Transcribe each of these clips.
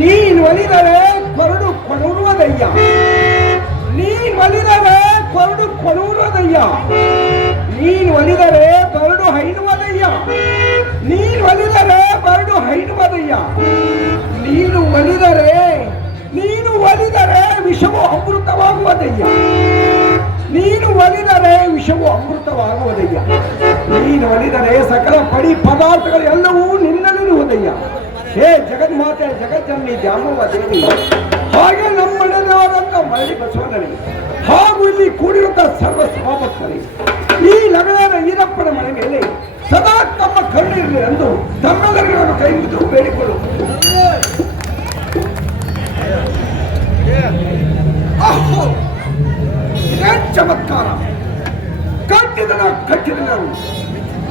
ನೀನು ಒಲಿದರೆ ಬರಡು ಹೈನುವದಯ್ಯ, ನೀನು ಒಲಿದರೆ ಬರಡು ಹೈನುವದಯ್ಯ. ನೀನು ಒಲಿದರೆ ವಿಷವು ಅಮೃತವಾಗುವುದಯ್ಯ, ನೀನು ಒಲಿದರೆ ವಿಷವು ಅಮೃತವಾಗುವುದಯ್ಯ. ನೀನು ಒಲಿದರೆ ಸಕಲ ಪಡಿ ಪದಾರ್ಥಗಳು ಎಲ್ಲವೂ ನಿನ್ನಲ್ಲಿರುವುದಯ್ಯ. ಹೇ ಜಗನ್ಮಾತೆ ಜಗಜ್ಜನನಿ ದ್ಯಾಮವ್ವ ದೇವಿ, ಹಾಗೆ ನಮ್ಮನೆಯವರಂತ ಮರಳಿ ಬಸವಣ್ಣನಿಗೆ ಹಾಗೂ ಇಲ್ಲಿ ಕೂಡಿರುತ್ತ ಸರ್ವ ಸಭಾಭಕ್ತರಿಗೆ ಈ ಲಗಣನ ಈರಪ್ಪನ ಮನೆ ಮೇಲೆ ಸದಾ ತಮ್ಮ ಕರುಣೆ ಇರಲಿ ಎಂದು ತಮ್ಮೆಲ್ಲರಿಗೂ ಕೈ ಮುಗಿದು ಬೇಡಿಕೊಳ್ಳು. ಚಮತ್ಕಾರ ಕಟ್ಟಿದನು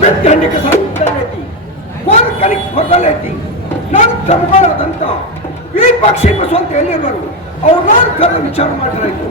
ಬೆತ್ತಂಡಿಗೆ ಸಂತೈತಿ ಕೋಲ್ಕಲಿಗೆ ಹೊರಲೇತಿ ನಾನು ತಮ್ಮಗಳಾದಂತ ಈ ಪಕ್ಷಿ ಬಸವಂತ ಎಲ್ಲಿರುವರು ಅವ್ರು ನಾನು ಕರೆದು ವಿಚಾರ ಮಾಡಿರಾಯ್ತು.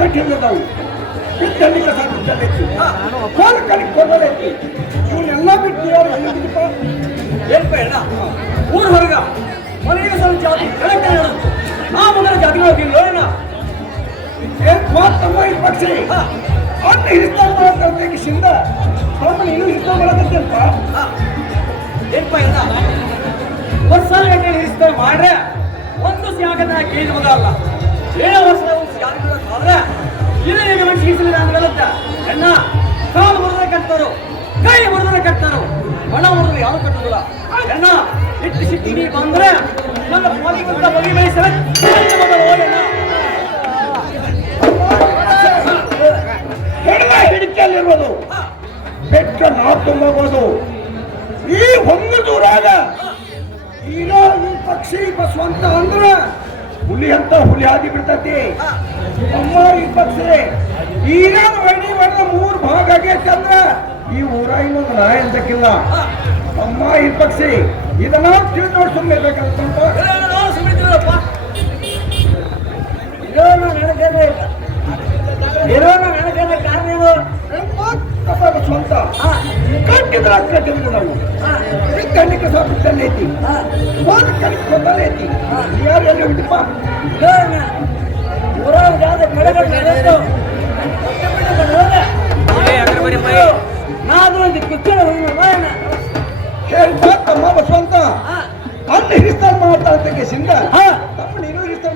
ಕಟ್ಟಿಲ್ಲದವು ಬಿಟ್ಟಲ್ಲಿ ಕಸ ಬಿಟ್ಟಲ್ಲೈತಿ ಕಾಲ ಕಲಿಕ್ ಕೊಡಲೈತಿ ಇವನ್ನೆಲ್ಲ ಬಿಟ್ಟು ಯಾರು ಹೇಳಿದಪ್ಪ ಏನ್ಪ ಹೇಳ ಊರ್ ಹೊರಗ ಮನೆಗೆ ಸ್ವಲ್ಪ ಜಾತಿ ಕರೆಕ್ಟ್ ಹೇಳೋದು ನಾ ಮೊದಲ ಜಾತಿ ಹೋಗಿಲ್ಲೋ ಏನ ಏನ್ ಮಾತಮ್ಮ ಈ ಪಕ್ಷಿ ಅನ್ನ ಹಿಡಿಸ್ತಾರ ಮಾಡಬೇಕಿಸಿಂದ ತಮ್ಮನ ಇನ್ನೂ ಹಿಡಿಸ್ತಾ ಮಾಡಕತ್ತೇನಪ್ಪ ಏನ್ಪ ಹೇಳ ವರ್ಷ ಗಂಟೆ ಹಿಡಿಸ್ತಾರೆ ಮಾಡ್ರೆ ಒಂದು ಸ್ಯಾಗದ ಕೇಳಿ ಮಗ ಅಲ್ಲ 7 ವರ್ಷದ ಸ್ಯಾಗದ ಆದ್ರೆ ಇದು ಈಗ ಮನುಷ್ಯ ಅಂದ್ರಲ್ಲತ್ತ ಅಣ್ಣ ಕಾಲು ಮುರಿದ್ರೆ ಕಟ್ತಾರೋ ಕೈ ಮುರಿದ್ರೆ ಕಟ್ತಾರೋ ಬಣ ಮುರಿದ್ರೆ ಯಾರು ಕಟ್ಟೋದಿಲ್ಲ ಅಣ್ಣ ಇಟ್ಟು ಸಿಟ್ಟಿಗೆ ಬಂದ್ರೆ ನನ್ನ ಪಾಲಿಗಿಂತ ಬಗೆ ಬೆಳೆಸಲ ಹಿಡಿಕೆಯಲ್ಲಿರುವುದು ಬೆಟ್ಟ ನಾ ತುಂಬಬಹುದು ಈ ಒಂದು ದೂರಾಗ ಇರೋ ಈ ಪಕ್ಷಿ ಬಸವಂತ ಅಂದ್ರ ಹುಲಿ ಅಂತ ಹುಲಿ ಆಗಿ ಬಿಡ್ತತಿ ಅಮ್ಮ ಈ ಪಕ್ಷಿ ಈಗ ವೈನಿ ಮಾಡಿದ 3 ಭಾಗ ಆಗೈತೆ ಅಂದ್ರ ಈ ಊರ ಇನ್ನೊಂದು ನಾಯ ಅಂತಕ್ಕಿಲ್ಲ ಅಮ್ಮ ಈ ಪಕ್ಷಿ ಇದನ್ನ ತಿಳಿ ನೋಡಿ ಸುಮ್ಮನೆ ಬೇಕಂತ ಸ್ವಂತ ಕಟ್ಟಿದ್ರ ಕಟ್ಟಿದ್ರು ನಾವು ಕಣ್ಣಿಗೆ ಸ್ವಲ್ಪ ಐತಿ ಕಣ್ಣಿಗೆ ಕೊಟ್ಟಲ್ಲ ಐತಿ ಯಾರು ಎಲ್ಲಿ ಬಿಟ್ಟಪ್ಪ ತಮ್ಮ ಬಸವಂತ ಅನ್ನ ಹಿಡಿಸ್ತಾರ ಮಾಡ್ತಾ ಸಿಂದ ತಮ್ಮ ನೀನು ಹಿಡಿಸ್ತಾರ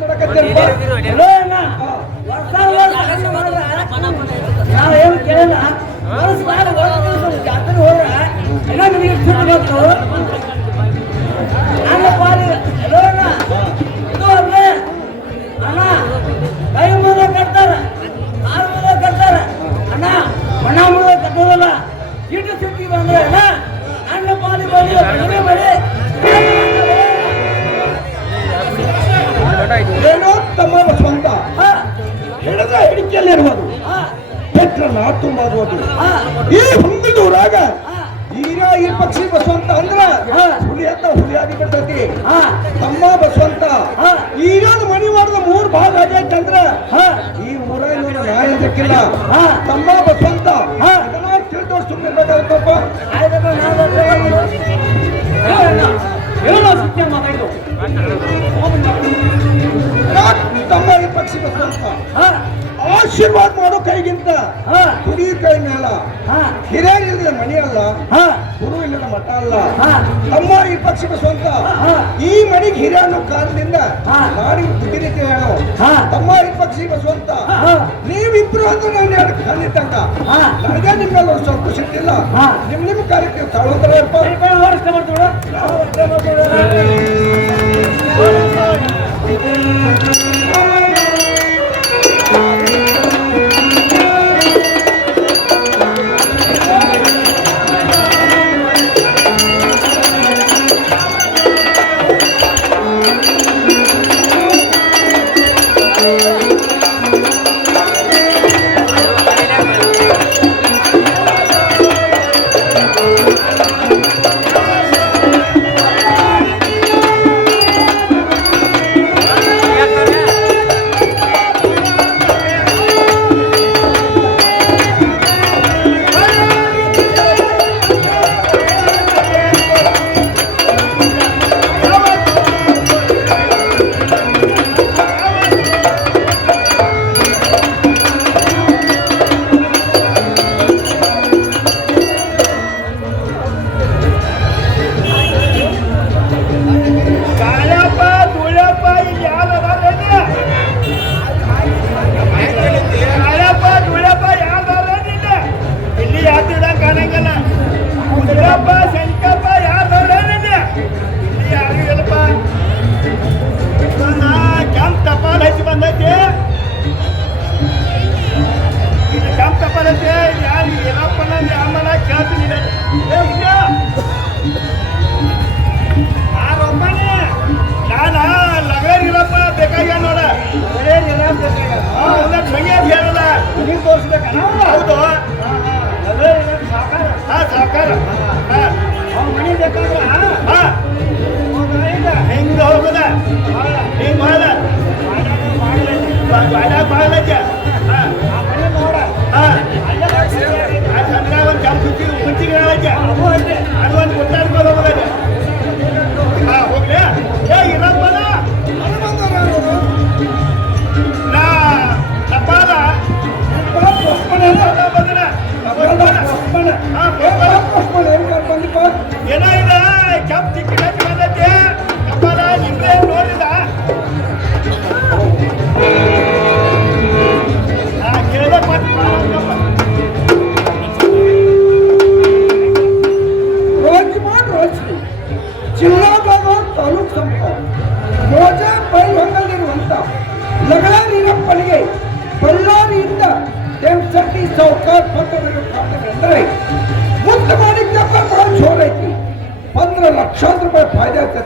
ನಾವೇನು ಕೇಳಲ್ಲ ಜಾತ್ರೆ ಹೋದ್ರ ನನ್ನ ಪಾಲಿ ಇದು ಅಲ್ಲೇ ಅಣ್ಣ ಕೈ ಮುದ ಕಟ್ತಾರ ಕಾಲು ಮುದ ಕಟ್ತಾರ ಅಣ್ಣ ಬಣ್ಣ ಮುದ ಕಟ್ಟೋದಲ್ಲ ಇಟ್ಟು ಸಿಕ್ಕಿ ಬಂದ್ರೆ ಅಣ್ಣ ನನ್ನ ಪಾಲಿ ಬಳಿ ಬಳಿ ಏನೋ ತಮ್ಮ ಬಸವಂತ ಹಿಡಿದ ಹಿಡಿಕೆಯಲ್ಲಿರುವುದು ಪೆಟ್ರ ನಾ ತುಂಬಬಹುದು ಈ ಹುಂಬಿದೂರಾಗ ಈಗ ಈ ಪಕ್ಷಿ ಬಸವಂತ ಅಂದ್ರ ಹುಲಿ ಅಂತ ಹುಲಿಯಾಗಿ ಬಿಡ್ತೈತಿ ತಮ್ಮ ಬಸವಂತ ಈಗ ಮನಿ ಮಾಡಿದ 3 ಭಾಗ ಆಗೈತಂದ್ರ ಈ ಊರ ಇನ್ನೊಂದು ನಾಯ ಅಂತಕ್ಕಿಲ್ಲ ತಮ್ಮ ಬಸವಂತ ಇದನ್ನ ತಿಳಿದೋಡ್ ಸುಮ್ಮನೆ ಬೇಕಾಗತ್ತಪ್ಪ ಏನೋ ಸತ್ಯ ಮಾತಾಡಿದ್ರು ತಮ್ಮ ಈ ಪಕ್ಷಿ ಬಸವಂತ ಆಶೀರ್ವಾದ ಮಾಡೋ ಕೈಗಿಂತ ಹುಡಿ ಕೈ ಮೇಲ ಹಿರಿಯರು ಇಲ್ಲದ ಮನಿ ಅಲ್ಲ ಗುರು ಇಲ್ಲದ ಮಠ ಅಲ್ಲ ತಮ್ಮ ಈ ಪಕ್ಷಿ ಬಸವಂತ ಈ ಮನೆಗೆ ಹಿರಿಯ ಅನ್ನೋ ಕಾರಣದಿಂದ ನಾಡಿ ಬುದ್ಧಿ ರೀತಿ ಹೇಳೋ ತಮ್ಮ ಈ ಪಕ್ಷಿ ಬಸವಂತ ನೀವಿಬ್ರು ಅಂದ್ರೆ ನಾನು 2 ಕಣ್ಣಿಟ್ಟಂಗ ನನಗೆ ನಿಮ್ಮ ಮೇಲೆ ಒಂದು ಸ್ವಲ್ಪ ಸಿಟ್ಟಿಲ್ಲ ನಿಮ್ಮ ಕಾರ್ಯಕ್ಕೆ ತಗೊಳ್ತಾರೆ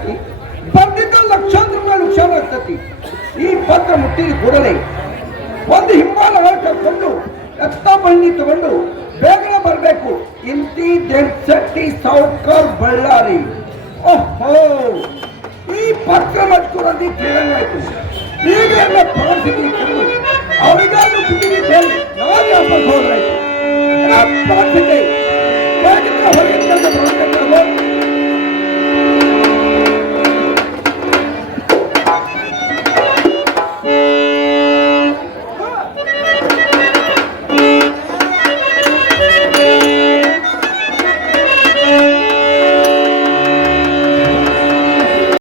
ಆಗ್ತತಿ, ಬರ್ದಿದ್ದ ಲಕ್ಷಾಂತರ ರೂಪಾಯಿ ನುಕ್ಸಾನ ಆಗ್ತತಿ. ಈ ಪತ್ರ ಮುಟ್ಟಿದ ಕೂಡಲೇ ಒಂದು ಹಿಂಬಾಲ ಕರ್ಕೊಂಡು ಎತ್ತ ಬಣ್ಣಿ ತಗೊಂಡು ಬೇಗನೆ ಬರಬೇಕು. ಇಂತಿ ದೆಡ್ಸಟ್ಟಿ ಸೌಕರ್ ಬಳ್ಳಾರಿ. ಓಹೋ, ಈ ಪತ್ರ ಮಟ್ಕೊಡೋದಿ ಕೇಳಾಯ್ತು. ಈಗ ಎಲ್ಲ ಪರಿಸ್ಥಿತಿ ಅವರಿಗಾದ್ರೂ ಬಿಟ್ಟಿದ್ದೇನೆ, ನಾನು ವಾಪಸ್ ಹೋದ್ರಾಯ್ತು.